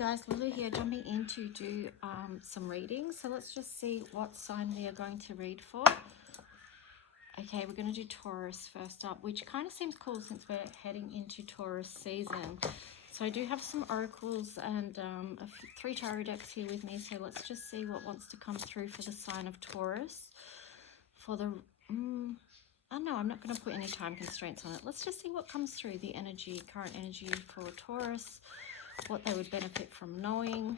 guys, Lulu here, jumping in to do some readings. So let's just see what sign we are going to read for. Okay, we're going to do Taurus first up, which kind of seems cool since we're heading into Taurus season. So I do have some oracles and 3 tarot decks here with me. So let's just see what wants to come through for the sign of Taurus. For the... oh no, I'm not going to put any time constraints on it. Let's just see what comes through, the energy, current energy for Taurus, what they would benefit from knowing.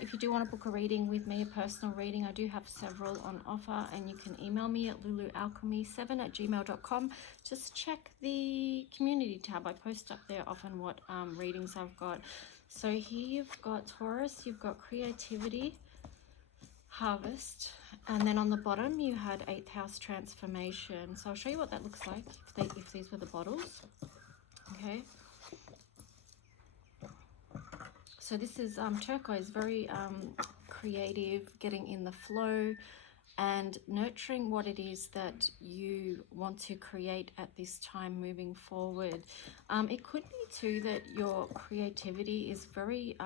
If you do want to book a reading with me, a personal reading, I do have several on offer, and you can email me at lulualchemy7@gmail.com. Just check the community tab. I post up there often what readings I've got. So here you've got Taurus, you've got creativity, harvest, and then on the bottom you had 8th house transformation. So I'll show you what that looks like if these were the bottles. Okay. So this is turquoise, very creative, getting in the flow and nurturing what it is that you want to create at this time moving forward. It could be too that your creativity is very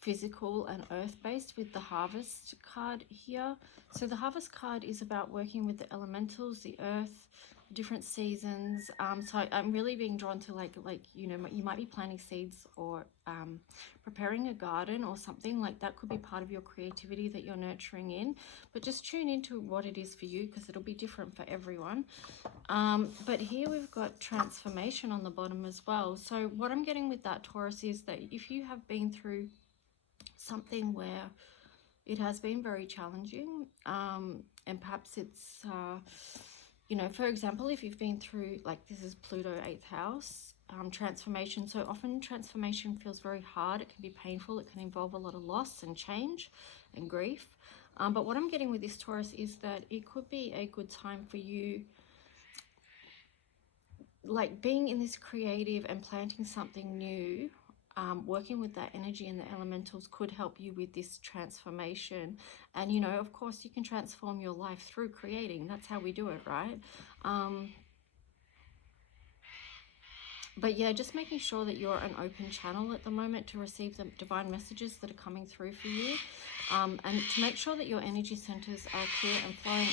physical and earth-based with the harvest card here. So the harvest card is about working with the elementals, the earth, different seasons. So I'm really being drawn to like you know, you might be planting seeds or preparing a garden or something like that. Could be part of your creativity that you're nurturing in, but just tune into what it is for you, because it'll be different for everyone. But here we've got transformation on the bottom as well. So what I'm getting with that, Taurus, is that if you have been through something where it has been very challenging, and perhaps it's you know, for example, if you've been through, like, this is Pluto 8th house, transformation. So often transformation feels very hard. It can be painful. It can involve a lot of loss and change and grief. But what I'm getting with this, Taurus, is that it could be a good time for you, like being in this creative and planting something new. Working with that energy and the elementals could help you with this transformation. And, you know, of course, you can transform your life through creating. That's how we do it, right? But yeah, just making sure that you're an open channel at the moment to receive the divine messages that are coming through for you. And to make sure that your energy centers are clear and flowing,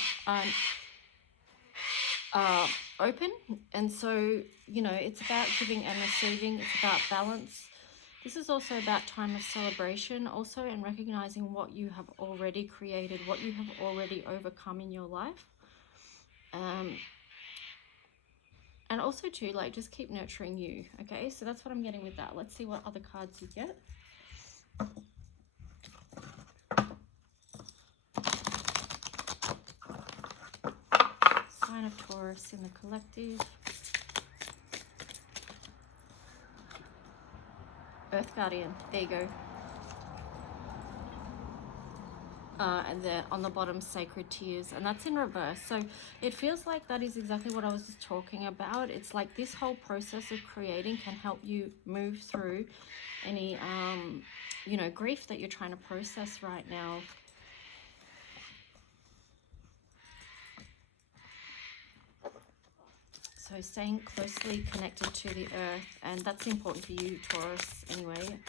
open. And so, you know, it's about giving and receiving. It's about balance. This is also about time of celebration also, and recognizing what you have already created, what you have already overcome in your life. And also too, like, just keep nurturing you. Okay, so that's what I'm getting with that. Let's see what other cards you get. Sign of Taurus in the collective. Earth Guardian, there you go. And then on the bottom, Sacred Tears, and that's in reverse. So it feels like that is exactly what I was just talking about. It's like this whole process of creating can help you move through any, you know, grief that you're trying to process right now. So staying closely connected to the earth, and that's important for you, Taurus, anyway,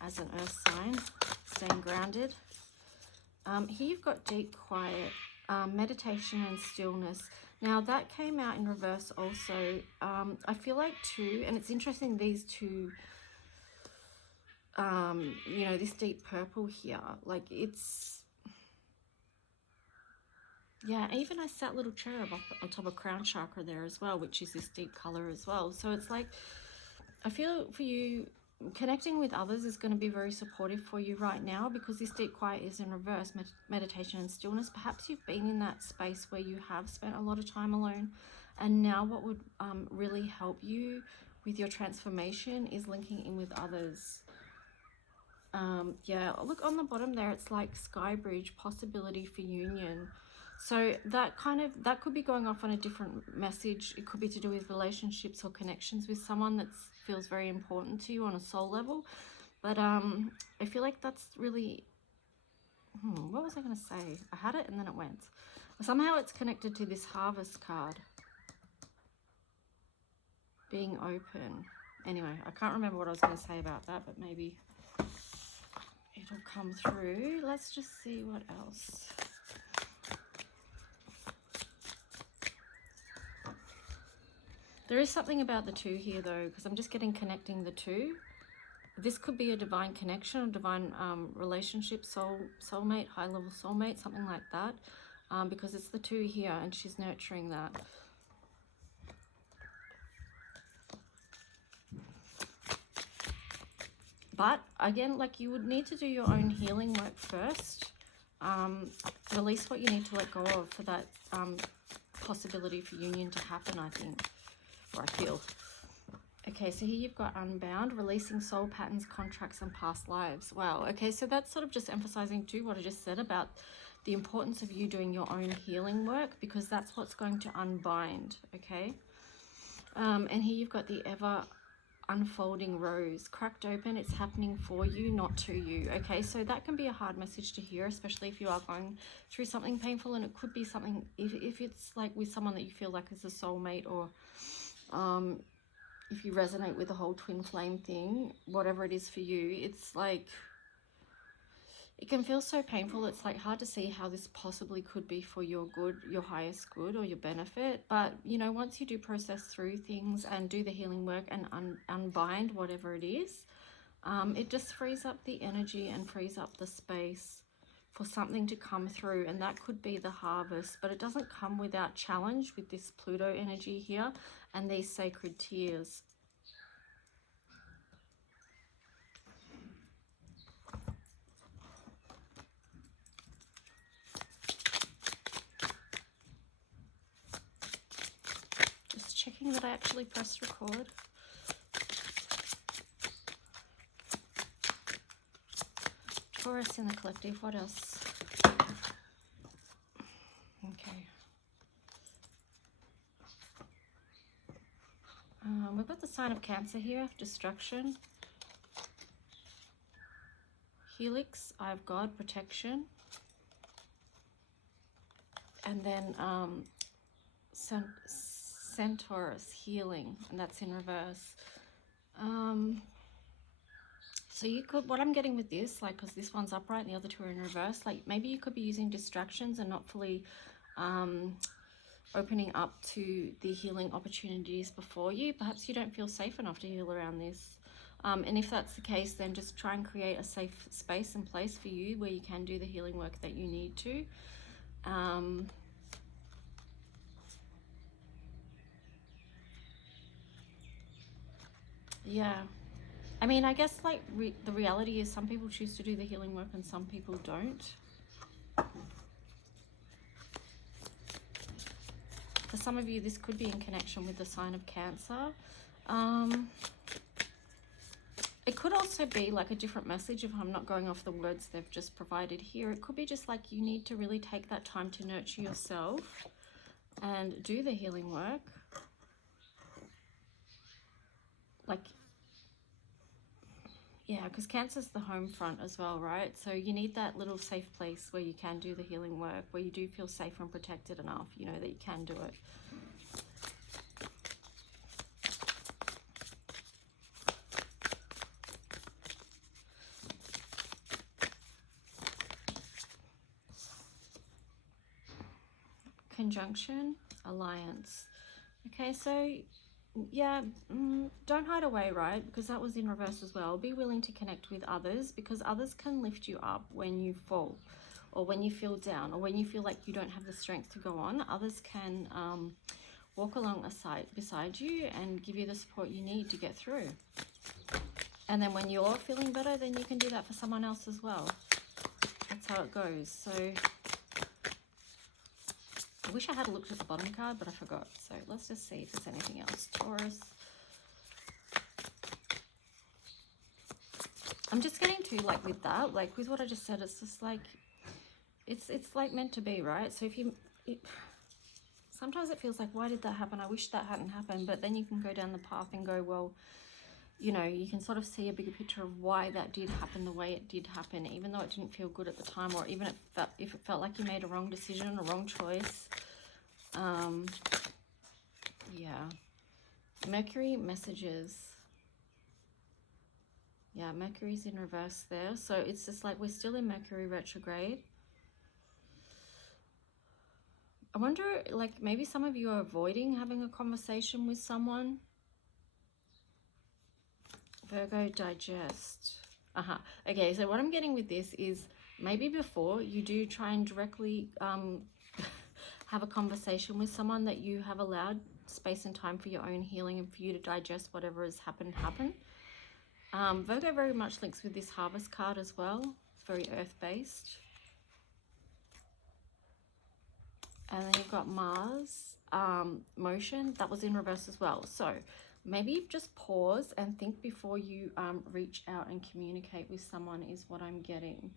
as an earth sign, staying grounded. Here you've got deep quiet, meditation and stillness. Now that came out in reverse also. I feel like too, and it's interesting, these two, you know, this deep purple here, like it's, yeah, even I sat little cherub up on top of crown chakra there as well, which is this deep color as well. So it's like, I feel for you, connecting with others is going to be very supportive for you right now, because this deep quiet is in reverse, meditation and stillness. Perhaps you've been in that space where you have spent a lot of time alone, and now what would really help you with your transformation is linking in with others. Yeah, look on the bottom there, it's like sky bridge, possibility for union. So that could be going off on a different message. It could be to do with relationships or connections with someone that feels very important to you on a soul level. But I feel like that's really, what was I going to say? I had it and then it went. Somehow it's connected to this harvest card. Being open. Anyway, I can't remember what I was going to say about that, but maybe it'll come through. Let's just see what else. There is something about the two here though, because I'm just getting connecting the two. This could be a divine connection, a divine relationship, soulmate, high-level soulmate, something like that, because it's the two here and she's nurturing that. But again, like, you would need to do your own healing work first. Release what you need to let go of for that possibility for union to happen, I think, or I feel. Okay, so here you've got unbound, releasing soul patterns, contracts, and past lives. Wow. Okay, so that's sort of just emphasizing too what I just said about the importance of you doing your own healing work, because that's what's going to unbind. Okay. And here you've got the ever unfolding rose, cracked open. It's happening for you, not to you. Okay, so that can be a hard message to hear, especially if you are going through something painful, and it could be something, if it's like with someone that you feel like is a soulmate, or if you resonate with the whole twin flame thing, whatever it is for you, it's like, it can feel so painful. It's like hard to see how this possibly could be for your good, your highest good, or your benefit. But, you know, once you do process through things and do the healing work and unbind whatever it is, it just frees up the energy and frees up the space for something to come through. And that could be the harvest, but it doesn't come without challenge with this Pluto energy here and these sacred tears. Just checking that I actually pressed record. Taurus in the collective, what else? Okay. We've got the sign of Cancer here, destruction. Helix, Eye of God, protection. And then Centaurus, healing, and that's in reverse. So you could, what I'm getting with this, like, because this one's upright and the other two are in reverse, like maybe you could be using distractions and not fully opening up to the healing opportunities before you. Perhaps you don't feel safe enough to heal around this. And if that's the case, then just try and create a safe space and place for you where you can do the healing work that you need to. Yeah. I mean, I guess like the reality is some people choose to do the healing work and some people don't. For some of you, this could be in connection with the sign of Cancer. It could also be like a different message if I'm not going off the words they've just provided here. It could be just like you need to really take that time to nurture yourself and do the healing work. Like, yeah, because Cancer's the home front as well, right? So you need that little safe place where you can do the healing work, where you do feel safe and protected enough, you know, that you can do it. Conjunction, alliance. Okay, so yeah, don't hide away, right? Because that was in reverse as well. Be willing to connect with others, because others can lift you up when you fall, or when you feel down, or when you feel like you don't have the strength to go on. Others can walk beside you and give you the support you need to get through. And then when you're feeling better, then you can do that for someone else as well. That's how it goes. So I wish I had looked at the bottom card, but I forgot. So let's just see if there's anything else. Taurus. I'm just getting to, like, with that, like with what I just said, it's just like, it's like meant to be, right? So if you, sometimes it feels like, why did that happen? I wish that hadn't happened. But then you can go down the path and go, well, you know, you can sort of see a bigger picture of why that did happen the way it did happen, even though it didn't feel good at the time, or even if it felt like you made a wrong decision, a wrong choice. Yeah. Mercury messages. Yeah, Mercury's in reverse there. So it's just like we're still in Mercury retrograde. I wonder, like, maybe some of you are avoiding having a conversation with someone. Virgo, digest. Okay, so what I'm getting with this is maybe before you do try and directly have a conversation with someone, that you have allowed space and time for your own healing and for you to digest whatever has happened. Virgo very much links with this harvest card as well. It's very earth-based. And then you've got Mars, motion, that was in reverse as well. So maybe just pause and think before you reach out and communicate with someone is what I'm getting.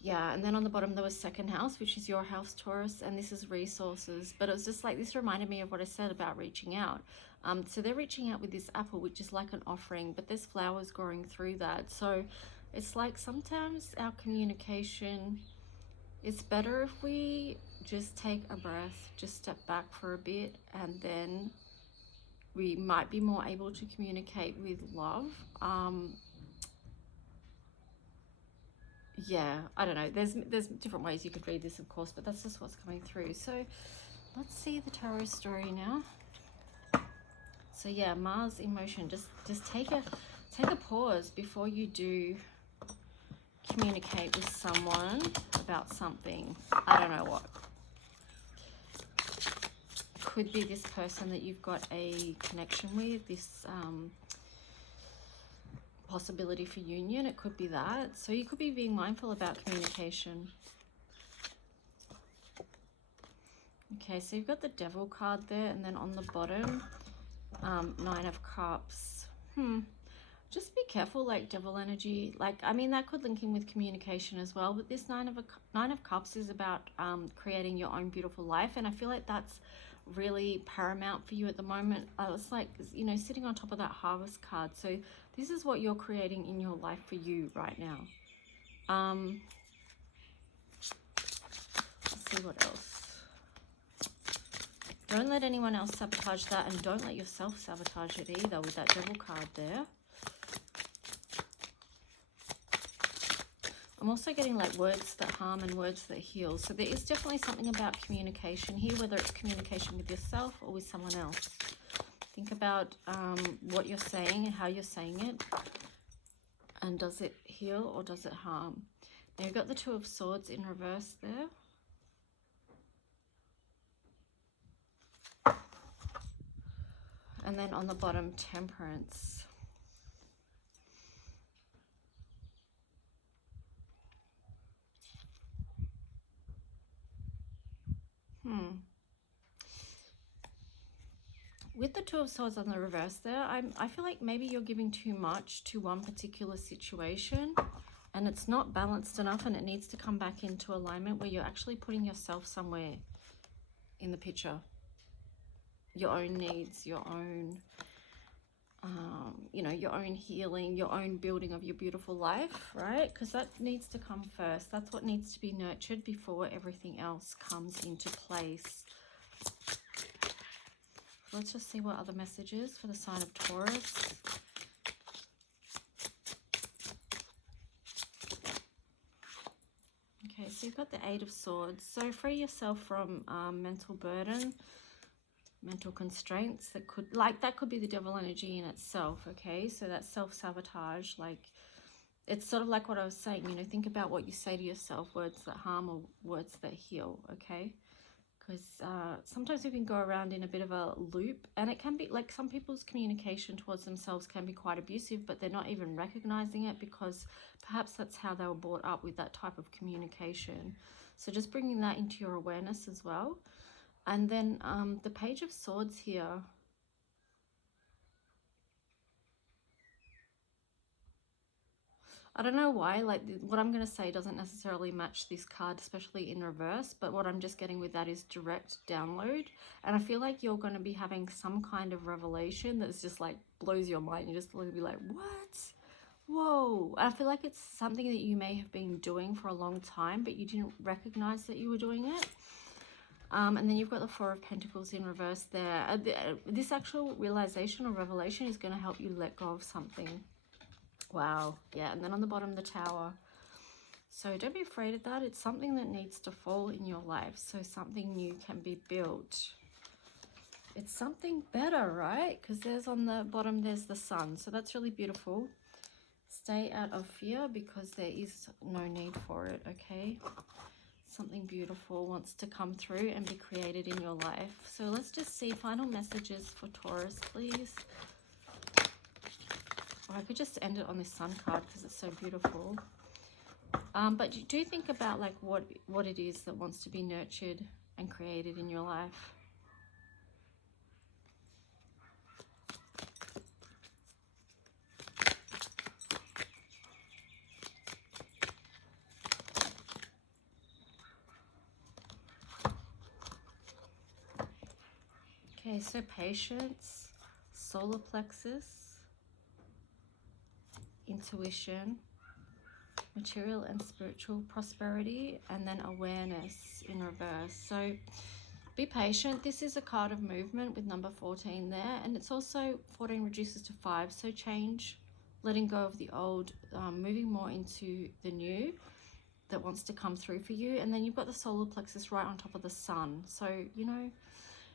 Yeah, and then on the bottom there was second house, which is your house, Taurus, and this is resources. But it was just like, this reminded me of what I said about reaching out. So they're reaching out with this apple, which is like an offering, but there's flowers growing through that. So it's like sometimes our communication, it's better if we just take a breath, just step back for a bit, and then we might be more able to communicate with love. Yeah, I don't know. There's different ways you could read this, of course, but that's just what's coming through. So let's see the Taurus story now. So yeah, Mars in motion. Just take a pause before you do communicate with someone about something. I don't know what. Could be this person that you've got a connection with, this possibility for union. It could be that. So you could be being mindful about communication. Okay, so you've got the Devil card there, and then on the bottom, Nine of Cups. Just be careful, like devil energy. Like, I mean, that could link in with communication as well, but this Nine of Cups is about creating your own beautiful life, and I feel like that's really paramount for you at the moment. It's like, you know, sitting on top of that harvest card. So this is what you're creating in your life for you right now. Let's see what else. Don't let anyone else sabotage that, and don't let yourself sabotage it either with that Devil card there. I'm also getting like words that harm and words that heal. So there is definitely something about communication here, whether it's communication with yourself or with someone else. Think about what you're saying and how you're saying it. And does it heal or does it harm? Now you've got the Two of Swords in reverse there. And then on the bottom, Temperance. With the Two of Swords on the reverse there, I feel like maybe you're giving too much to one particular situation, and it's not balanced enough, and it needs to come back into alignment where you're actually putting yourself somewhere in the picture. Your own needs, your own, you know, your own healing, your own building of your beautiful life, right? Because that needs to come first. That's what needs to be nurtured before everything else comes into place. Let's just see what other messages for the sign of Taurus. Okay, so you've got the Eight of Swords. So free yourself from mental burden, mental constraints that could be the devil energy in itself. Okay, so that self-sabotage, like, it's sort of like what I was saying, you know, think about what you say to yourself, words that harm or words that heal. Okay, because sometimes we can go around in a bit of a loop, and it can be like some people's communication towards themselves can be quite abusive, but they're not even recognizing it because perhaps that's how they were brought up, with that type of communication. So just bringing that into your awareness as well. And then the Page of Swords here. I don't know why, like what I'm going to say doesn't necessarily match this card, especially in reverse, but what I'm just getting with that is direct download. And I feel like you're going to be having some kind of revelation that's just like blows your mind. You're just going to be like, what? Whoa. I feel like it's something that you may have been doing for a long time, but you didn't recognize that you were doing it. And then you've got the Four of Pentacles in reverse there. This actual realization or revelation is going to help you let go of something. Wow. Yeah, and then on the bottom, the Tower. So don't be afraid of that. It's something that needs to fall in your life so something new can be built. It's something better, right? Because there's on the bottom, there's the Sun. So that's really beautiful. Stay out of fear because there is no need for it, okay? Something beautiful wants to come through and be created in your life. So let's just see final messages for Taurus, please. Or I could just end it on this Sun card because it's so beautiful. But do think about like what it is that wants to be nurtured and created in your life. Okay, so patience, solar plexus, intuition, material and spiritual prosperity, and then awareness in reverse. So be patient. This is a card of movement with number 14 there, and it's also 14 reduces to 5, so change, letting go of the old, moving more into the new that wants to come through for you. And then you've got the solar plexus right on top of the Sun, so you know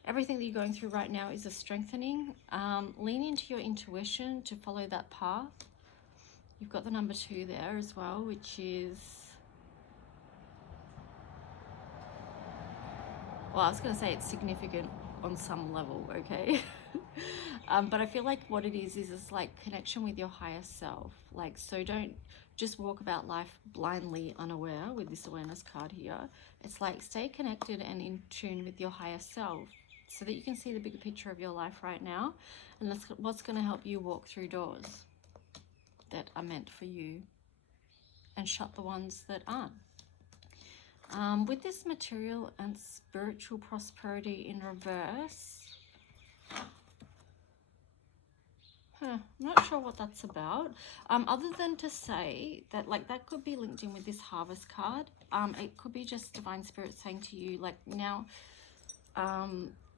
everything that you're going through right now is a strengthening. Lean into your intuition to follow that path. You've got the number 2 there as well, which is, well, I was going to say it's significant on some level, okay? But I feel like what it is like connection with your higher self. Like, so don't just walk about life blindly unaware with this awareness card here. It's like stay connected and in tune with your higher self so that you can see the bigger picture of your life right now. And that's what's going to help you walk through doors that are meant for you and shut the ones that aren't. With this material and spiritual prosperity in reverse, I'm not sure what that's about, other than to say that like that could be linked in with this Harvest card. It could be just Divine Spirit saying to you like now,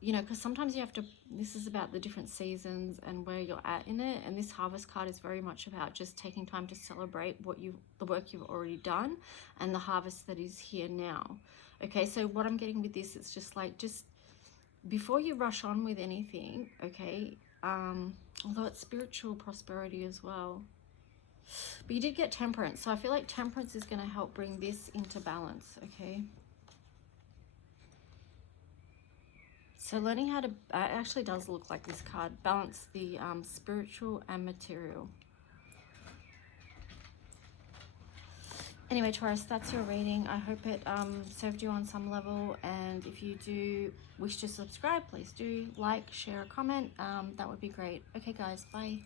you know, because sometimes you have to, this is about the different seasons and where you're at in it, and this Harvest card is very much about just taking time to celebrate the work you've already done and the harvest that is here now. Okay, so what I'm getting with this, it's just like, just before you rush on with anything, okay, although it's spiritual prosperity as well, but you did get Temperance, so I feel like Temperance is going to help bring this into balance, okay? So learning how to, it actually does look like this card, balance the spiritual and material. Anyway, Taurus, that's your reading. I hope it served you on some level. And if you do wish to subscribe, please do like, share, comment. That would be great. Okay, guys, bye.